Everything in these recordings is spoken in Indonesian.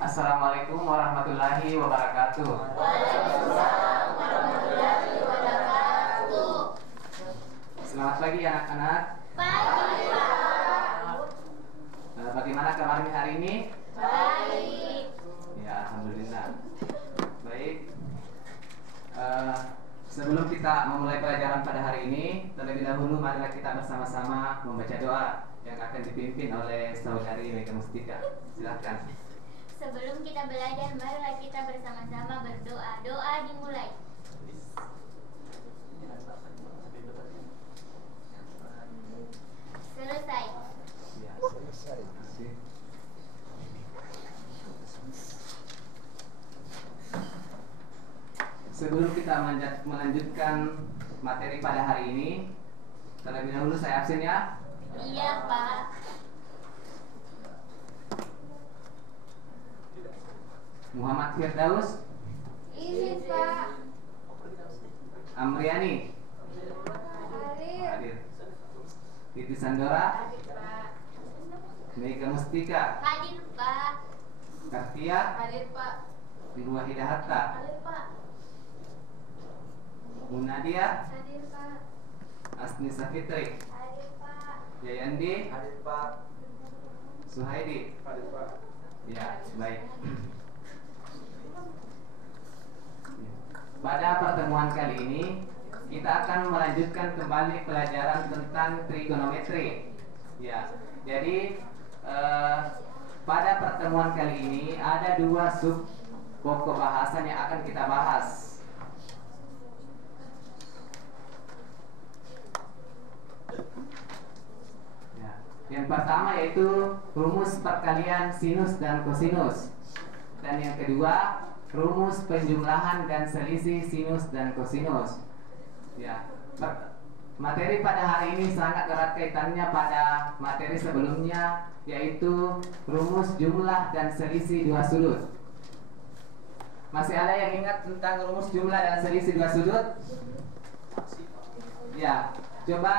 Assalamualaikum warahmatullahi wabarakatuh. Waalaikumsalam warahmatullahi wabarakatuh. Selamat pagi anak-anak. Pagi, Pak. Bagaimana kabarnya hari ini? Baik. Ya, alhamdulillah. Baik. Sebelum kita memulai pelajaran pada hari ini, terlebih dahulu marilah kita bersama-sama membaca doa yang akan dipimpin oleh saudari Mega Mustika. Silakan. Sebelum kita belajar, marilah kita bersama-sama berdoa. Doa dimulai. Selesai. Ya, selesai. Terima kasih. Sebelum kita melanjutkan materi pada hari ini, terlebih dahulu saya absen ya. Iya, Pak. Muhammad Firdaus, Ini, Pak. Amriani, hadir. Titi Sandora, Pak. Mega Mustika, Hadir, Pak. Kartia, Hadir, Pak. Nurwahidah Hatta, Hadir, Pak. Munadia, Hadir, Pak. Asni Safitri, Hadir, Pak. Yayandi, Hadir Pak. Suhaidi. Hadir Pak. Ya, baik. Pada pertemuan kali ini kita akan melanjutkan kembali pelajaran tentang trigonometri. Ya, jadi pada pertemuan kali ini ada dua sub pokok bahasan yang akan kita bahas. Ya, yang pertama yaitu rumus perkalian sinus dan kosinus, dan yang kedua rumus penjumlahan dan selisih sinus dan kosinus. Ya, materi pada hari ini sangat erat kaitannya pada materi sebelumnya, yaitu rumus jumlah dan selisih dua sudut. Masih ada yang ingat tentang rumus jumlah dan selisih dua sudut? Ya, coba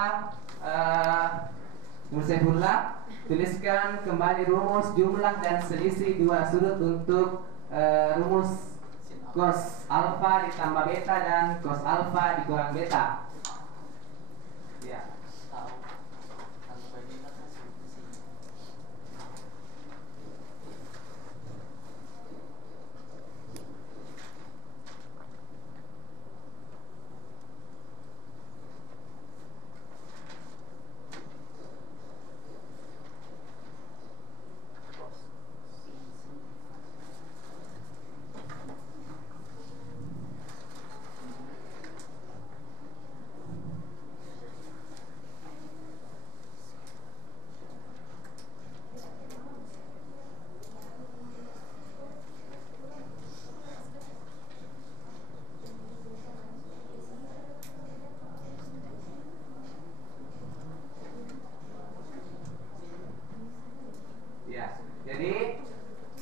Nursaifullah tuliskan kembali rumus jumlah dan selisih dua sudut untuk rumus cos alfa ditambah beta dan cos alfa dikurang beta. Ya. Ya, jadi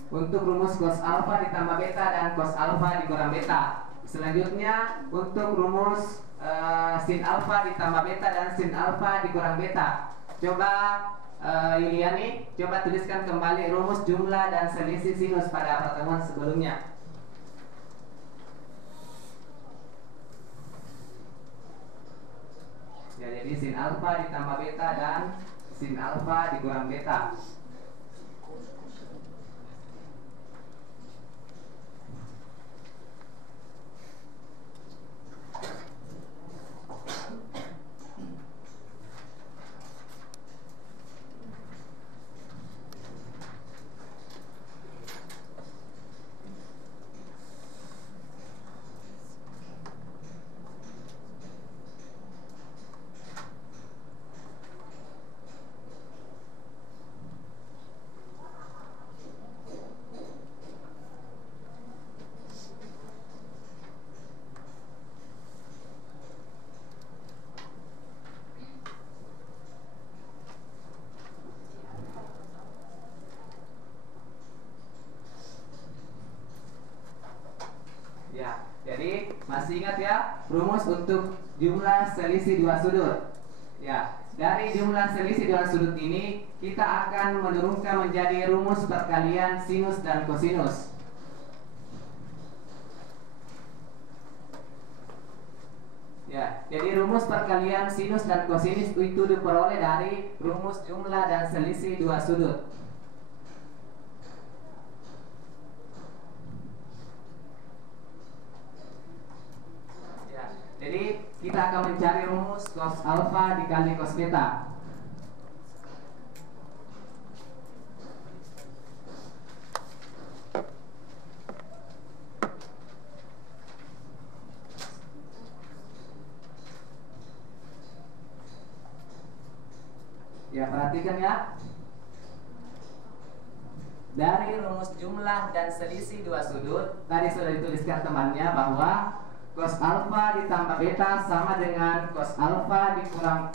untuk rumus cos alfa ditambah beta dan cos alfa dikurang beta. Selanjutnya untuk rumus sin alfa ditambah beta dan sin alfa dikurang beta. Coba Yuliani, coba tuliskan kembali rumus jumlah dan selisih sinus pada pertemuan sebelumnya. Ya, jadi sin alfa ditambah beta dan sin alfa dikurang beta. Ya, jadi masih ingat ya rumus untuk jumlah selisih dua sudut. Ya, dari jumlah selisih dua sudut ini kita akan menurunkan menjadi rumus perkalian sinus dan kosinus. Ya, jadi rumus perkalian sinus dan kosinus itu diperoleh dari rumus jumlah dan selisih dua sudut. Jadi kita akan mencari rumus cos alfa dikali cos beta. Ya, perhatikan ya. Dari rumus jumlah dan selisih dua sudut, tadi sudah dituliskan temannya bahwa cos alfa ditambah beta sama dengan cos alfa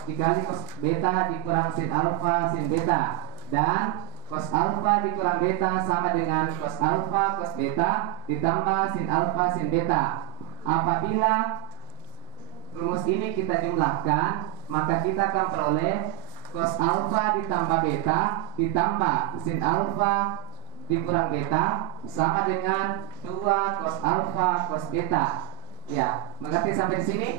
dikali cos beta dikurang sin alfa sin beta, dan cos alfa dikurang beta sama dengan cos alfa cos beta ditambah sin alfa sin beta. Apabila rumus ini kita jumlahkan, maka kita akan peroleh cos alfa ditambah beta ditambah sin alfa dikurang beta sama dengan 2 cos alfa cos beta. Ya, mengerti sampai di sini?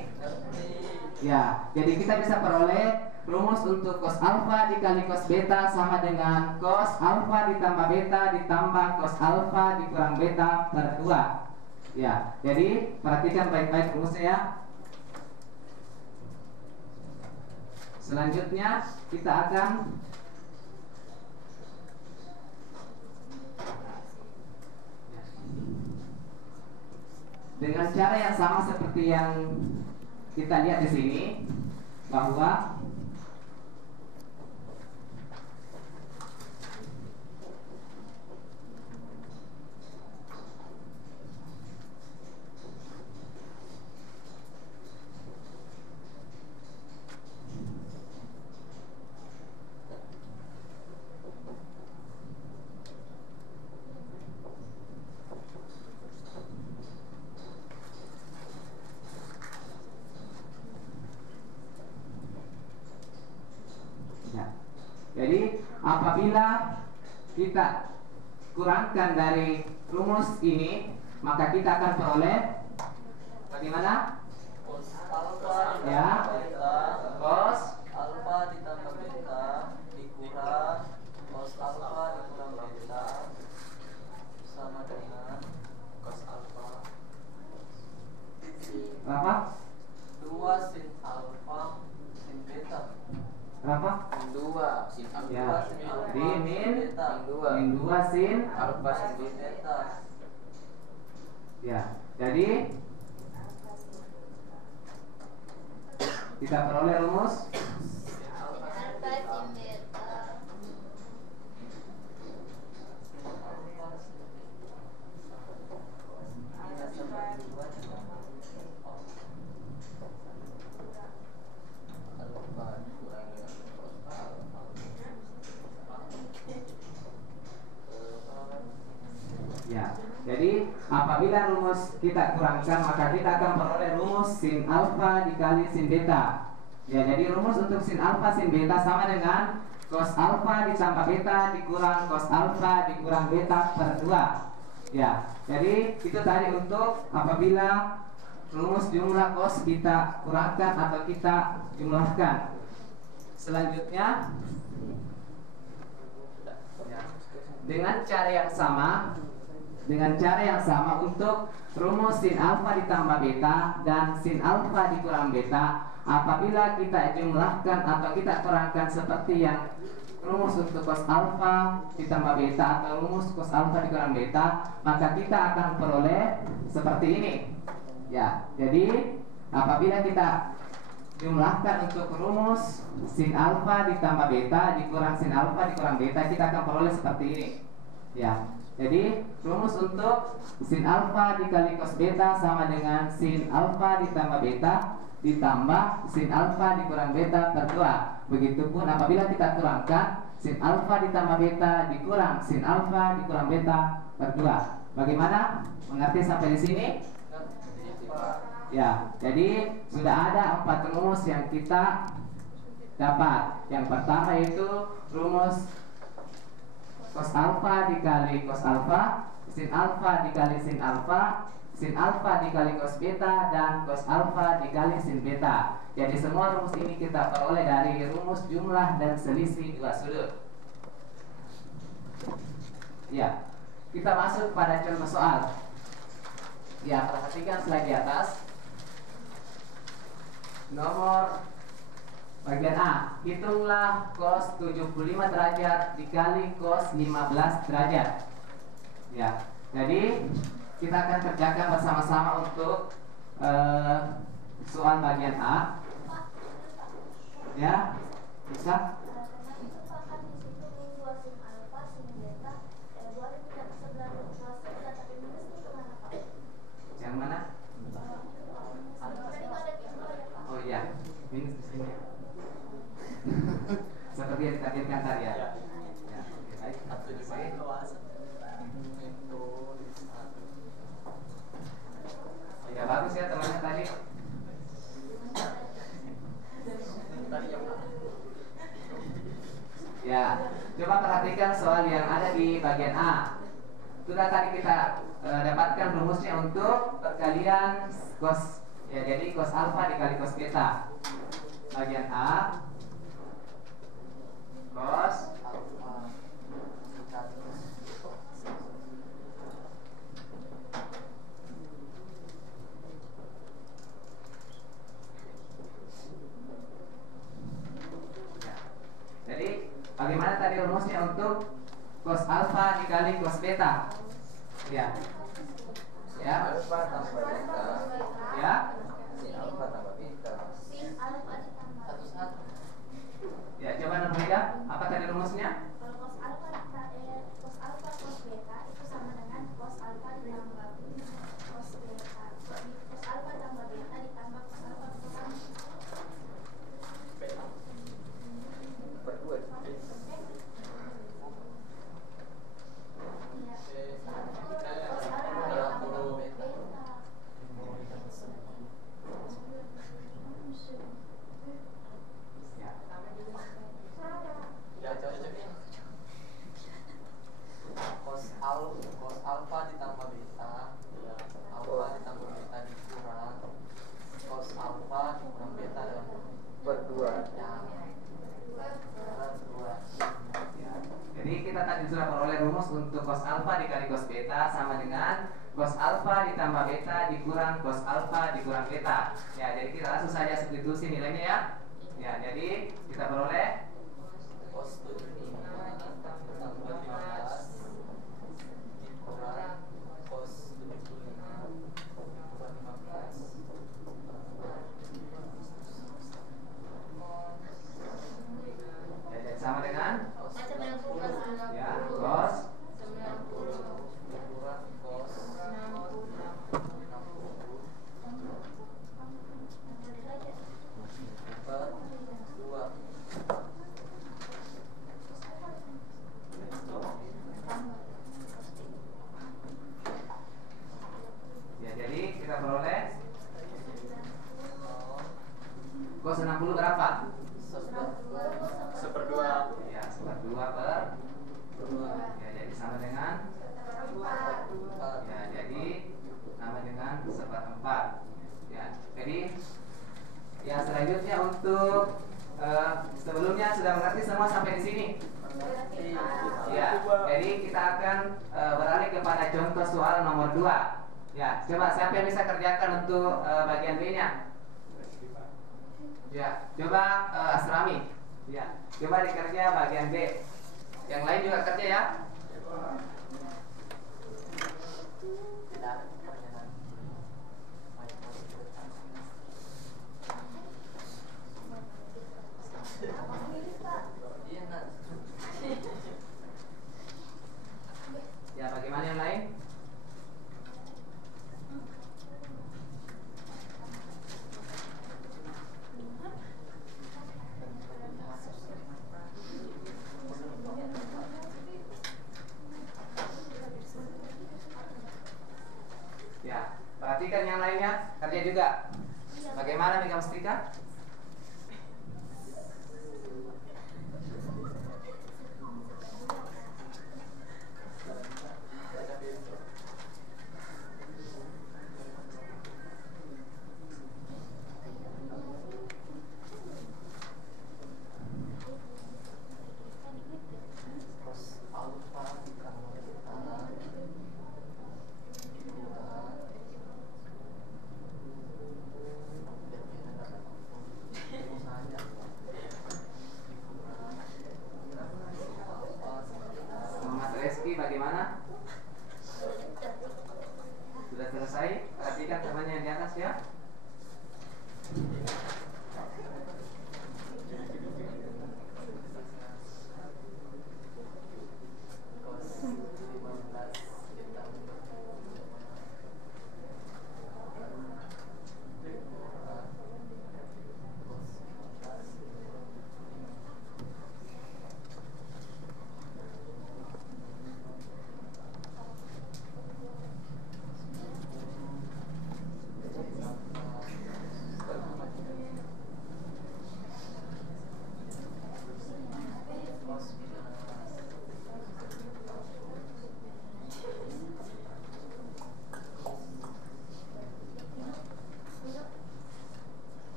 Ya, jadi kita bisa peroleh rumus untuk cos alfa dikali cos beta sama dengan cos alfa ditambah beta ditambah cos alfa dikurang beta per 2. Ya, jadi perhatikan baik-baik rumusnya ya. Selanjutnya kita akan dengan cara yang sama seperti yang kita lihat di sini, bahwa jadi apabila kita kurangkan dari rumus ini, maka kita akan peroleh bagaimana? Cos alfa Ya, cos alfa ditambah beta dikurang cos alfa dikurang beta sama dengan cos alfa berapa? 2 sin alfa sin beta. Berapa? Min 2 sin alfa Ya, sin alfa di min beta. min 2 sin Alfa sin beta. ya. Jadi kita peroleh rumus Alfa sin beta. ya. Jadi apabila rumus kita kurangkan, maka kita akan peroleh rumus sin alfa dikali sin beta. Ya, jadi rumus untuk sin alfa sin beta sama dengan cos alfa ditambah beta dikurang cos alfa dikurang beta per 2. Ya, jadi itu tadi untuk apabila rumus jumlah cos kita kurangkan atau kita jumlahkan. Selanjutnya dengan cara yang sama untuk rumus sin alfa ditambah beta dan sin alfa dikurang beta, apabila kita jumlahkan atau kita kurangkan seperti yang rumus untuk cos alfa ditambah beta atau rumus cos alfa dikurang beta, maka kita akan peroleh seperti ini. Ya, jadi apabila kita jumlahkan untuk rumus sin alfa ditambah beta dikurang sin alfa dikurang beta, kita akan peroleh seperti ini. Ya, jadi rumus untuk sin alfa dikali cos beta sama dengan sin alfa ditambah beta ditambah sin alfa dikurang beta per 2. Begitupun apabila kita kurangkan sin alfa ditambah beta dikurang sin alfa dikurang beta per 2. Bagaimana? Mengerti sampai di sini? Ya, jadi sudah ada 4 rumus yang kita dapat. Yang pertama yaitu rumus cos alfa dikali cos alfa, sin alfa dikali sin alfa dikali cos beta, dan cos alfa dikali sin beta. Jadi semua rumus ini kita peroleh dari rumus jumlah dan selisih dua sudut. Ya, kita masuk pada contoh soal. Ya, perhatikan slide di atas. Nomor bagian A, hitunglah cos 75 derajat dikali cos 15 derajat. Ya, jadi kita akan kerjakan bersama-sama untuk soal bagian A. Ya, bisa? Yang mana? Oh iya, minus di sini. Seperti yang ditakdirkan tadi ya. Ya, oke, baik. Ya bagus ya temannya tadi. Ya, coba perhatikan soal yang ada di bagian A. Sudah tadi kita dapatkan rumusnya untuk perkalian cos, ya, jadi cos alfa dikali cos beta. Bagian A, cos alfa dikali ya. Jadi bagaimana tadi rumusnya untuk cos alfa dikali cos beta? Ya. Ya. alfa tambah beta, Ya. sin alfa tambah beta. Satu-satu. Ya, coba Nurmega, apa tadi rumusnya? Kalau cos alfa cos beta itu sama dengan cos alfa ditambah cos beta. Cos alfa tambah beta ditambah cos alfa Beta. Berdua. Ya. Ya, cocokin. Cos alfa ditambah beta, alfa ditambah beta dikurang cos alfa dikurang beta dan berdua. Ya. Berdua. Ya. Jadi kita tadi sudah peroleh rumus untuk cos alfa dikali cos beta sama dengan cos alfa ditambah beta dikurang cos alfa dikurang beta. Ya, jadi kita langsung saja substitusi nilainya ya. Ya, jadi kita peroleh Cos 75 tambah 15 dikurang cos 75 tambah 15. ya, jadi sama dengan Cos ya cos 90 dikurang cos 60 per 2. ya, jadi kita peroleh cos 60 berapa? Seperdua. Ya, seperdua per 2. Ya, jadi sama dengan ya, jadi sama dengan seperempat. Ya, jadi ya selanjutnya untuk sebelumnya sudah mengerti semua sampai di sini. Ya, jadi kita akan beralih kepada contoh soal nomor 2. Ya, coba siapa yang bisa kerjakan untuk bagian B-nya? Ya, coba Asrami. Ya, coba dikerja bagian B. Yang lain juga kerja ya. Tidak perjalanan. Iya, Nak. Ya, bagaimana yang lain? Ya, perhatikan yang lainnya kerja juga. Bagaimana Mega Mustika?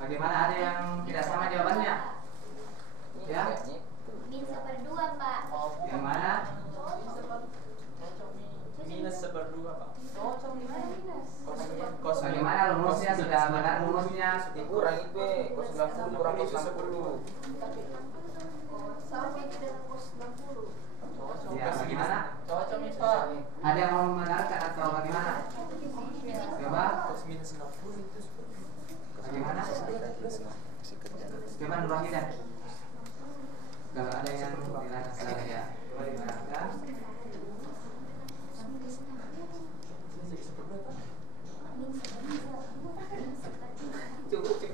Bagaimana, ada yang tidak sama jawabannya? Ya? Min 1/2 Pak. Yang mana? Minus 1/2 Pak. Bagaimana rumusnya? Sudah benar rumusnya? Dikurang IP, cos 90 kurang cos 60. Sama dengan cos 60. Ya, bagaimana? Cocok nih Pak. Ada yang mau membenarkan atau bagaimana? Coba, Cos minus 60 itu bagaimana? Coba Nur Wahidah. Kalau ada yang bilang salah ya, coba dibenarkan. Cukup.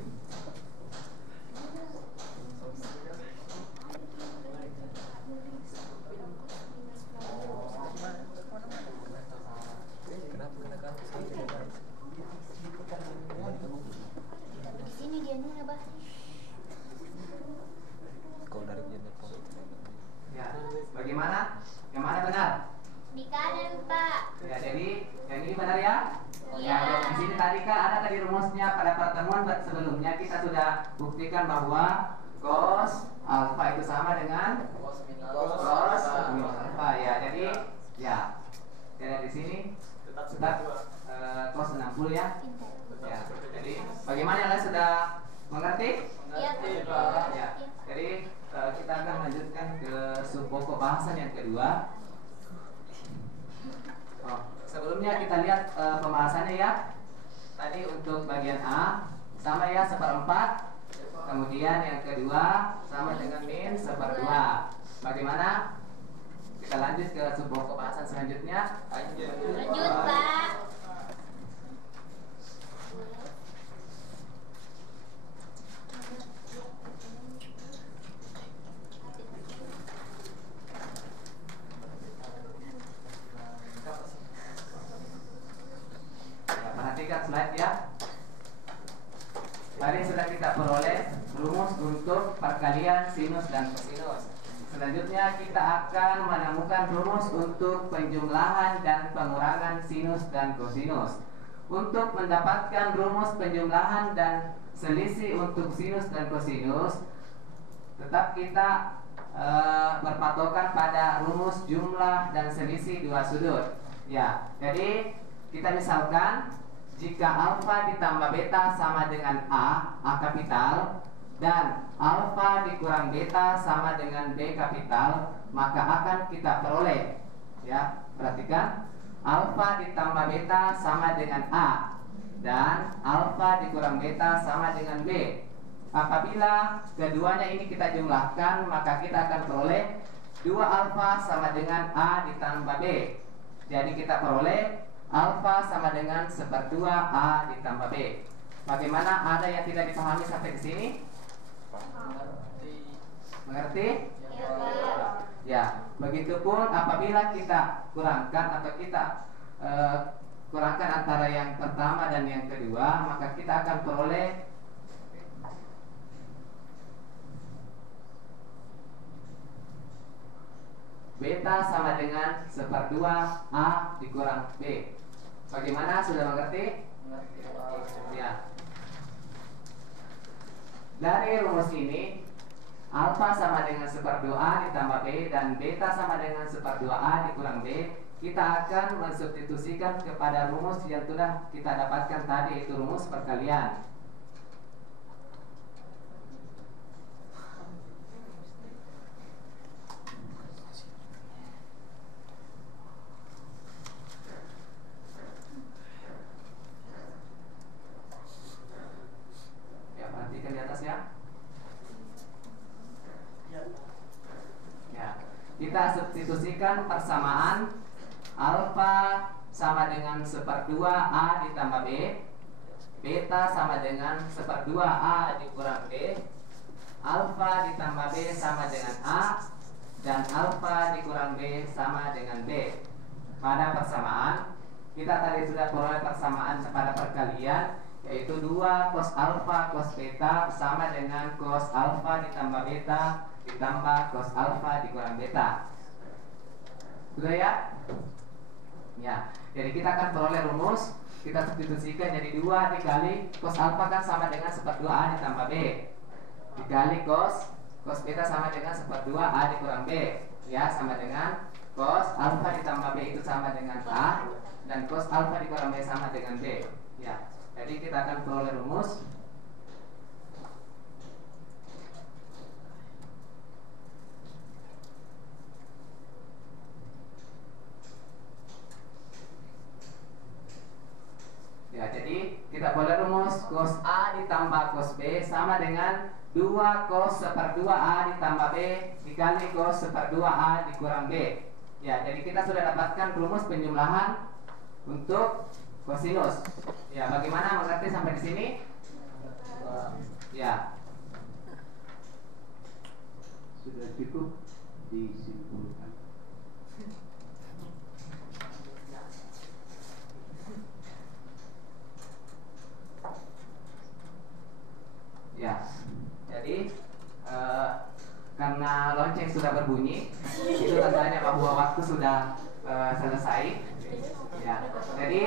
Di sini dia nih Bah. Kalau dari Jepang. Ya, bagaimana? Yang mana benar? Di kanan Pak. Ya, jadi yang ini benar ya? Iya. Ya, di sini tadi kan ada tadi rumusnya pada pertemuan sebelumnya kita sudah buktikan bahwa cos alfa itu sama dengan cos minus cos minus alfa ya. Jadi ya, di sini tetap cos 60 ya. Ya. Jadi bagaimana yang lain sudah mengerti? Iya Pak. Ya. Jadi kita akan lanjutkan ke subpokok bahasan yang kedua. Sebelumnya kita lihat pembahasannya ya. Tadi untuk bagian A sama ya 1/4. Kemudian yang kedua sama dengan min 1/2. Bagaimana? Kita lanjut ke subpokok bahasan selanjutnya. Lanjut Pak. Ya, perhatikan slide ya. Tadi sudah kita peroleh rumus untuk perkalian sinus dan kosinus. Selanjutnya kita akan menemukan rumus untuk penjumlahan dan pengurangan sinus dan kosinus. Untuk mendapatkan rumus penjumlahan dan selisih untuk sinus dan kosinus, tetap kita berpatokan pada rumus jumlah dan selisih dua sudut. Ya, jadi kita misalkan jika alfa ditambah beta sama dengan A kapital, dan alfa dikurang beta sama dengan B kapital, maka akan kita peroleh, ya, perhatikan, alfa ditambah beta sama dengan A, dan alfa dikurang beta sama dengan B. Apabila keduanya ini kita jumlahkan, maka kita akan peroleh 2 alfa sama dengan A ditambah B. Jadi kita peroleh alfa sama dengan 1/2 A ditambah B. Bagaimana, ada yang tidak dipahami sampai ke sini? Mengerti? Iya Pak. Ya, begitupun apabila kita kurangkan atau kita kurangkan antara yang pertama dan yang kedua, maka kita akan peroleh beta sama dengan 1/2 A dikurang B. Bagaimana, sudah mengerti? Ya. Dari rumus ini, alfa sama dengan 1/2 A ditambah B dan beta sama dengan 1/2 A dikurang B, kita akan mensubstitusikan kepada rumus yang sudah kita dapatkan tadi, yaitu rumus perkalian. Ya, perhatikan di atas ya. Ya, kita substitusikan persamaan alfa sama dengan 1/2 A ditambah B, beta sama dengan 1/2 A dikurang B, alfa ditambah B sama dengan A, dan alfa dikurang B sama dengan B. Pada persamaan, kita tadi sudah peroleh persamaan pada perkalian, yaitu 2 cos alfa cos beta sama dengan cos alfa ditambah beta ditambah cos alfa dikurang beta. Sudah ya? Ya, jadi kita akan peroleh rumus kita substitusikan jadi 2 dikali cos alfa kan sama dengan 1/2A ditambah B dikali cos beta sama dengan 1/2A dikurang B, ya, sama dengan cos alfa ditambah B itu sama dengan A, dan cos alfa dikurang B sama dengan B, ya. Jadi kita akan peroleh rumus ya. Jadi kita boleh rumus cos A ditambah cos B sama dengan 2 cos 1/2A ditambah B dikali cos 1/2A dikurang B. Ya, jadi kita sudah dapatkan rumus penjumlahan untuk kosinus. Ya, bagaimana mengerti sampai di sini? Ya. Sudah cukup disimpulkan. Ya. Jadi karena lonceng sudah berbunyi, itu tandanya bahwa waktu sudah selesai. Ya, jadi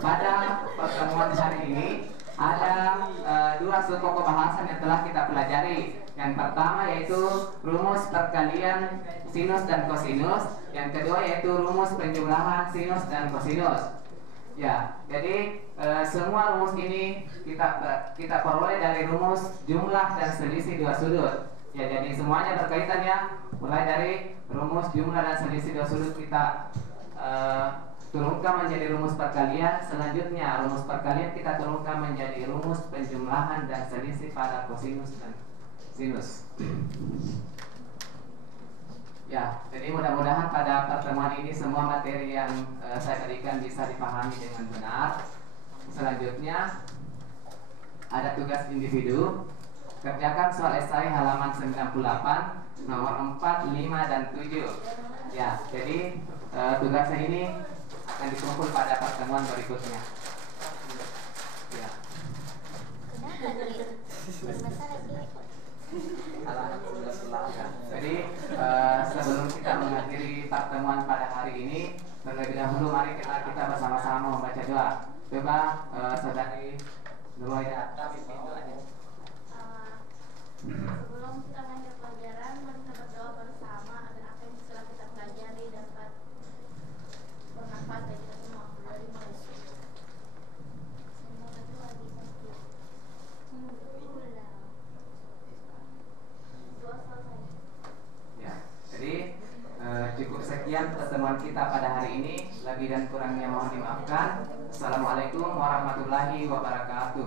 pada pertemuan hari ini ada 2 sub pokok bahasan yang telah kita pelajari. Yang pertama yaitu rumus perkalian sinus dan kosinus. Yang kedua yaitu rumus penjumlahan sinus dan kosinus. Ya, jadi semua rumus ini kita peroleh dari rumus jumlah dan selisih 2 sudut. Ya, jadi semuanya berkaitan ya. Mulai dari rumus jumlah dan selisih 2 sudut kita turunkan menjadi rumus perkalian. Selanjutnya rumus perkalian kita turunkan menjadi rumus penjumlahan dan selisih pada kosinus dan sinus. Ya, jadi mudah-mudahan pada pertemuan ini semua materi yang saya berikan bisa dipahami dengan benar. Selanjutnya ada tugas individu. Kerjakan soal esai halaman 98 nomor 4, 5 dan 7. Ya, jadi tugasnya ini akan dikumpul pada pertemuan berikutnya. Ya. Jadi sebelum kita mengakhiri pertemuan pada hari ini, terlebih dahulu mari kita bersama-sama membaca doa. Coba saudari Nurwaya kami pintu aja. Sebelum kita mengakhiri pelajaran, mari kita berdoa bersama agar apa yang telah kita pelajari dapat bermanfaat bagi kita semua. Dari manusia. Semoga doa bisa doa selesai. Ya, jadi cukup sekian pertemuan kita pada hari ini. Lebih dan kurangnya mohon dimaafkan. Assalamualaikum warahmatullahi wabarakatuh.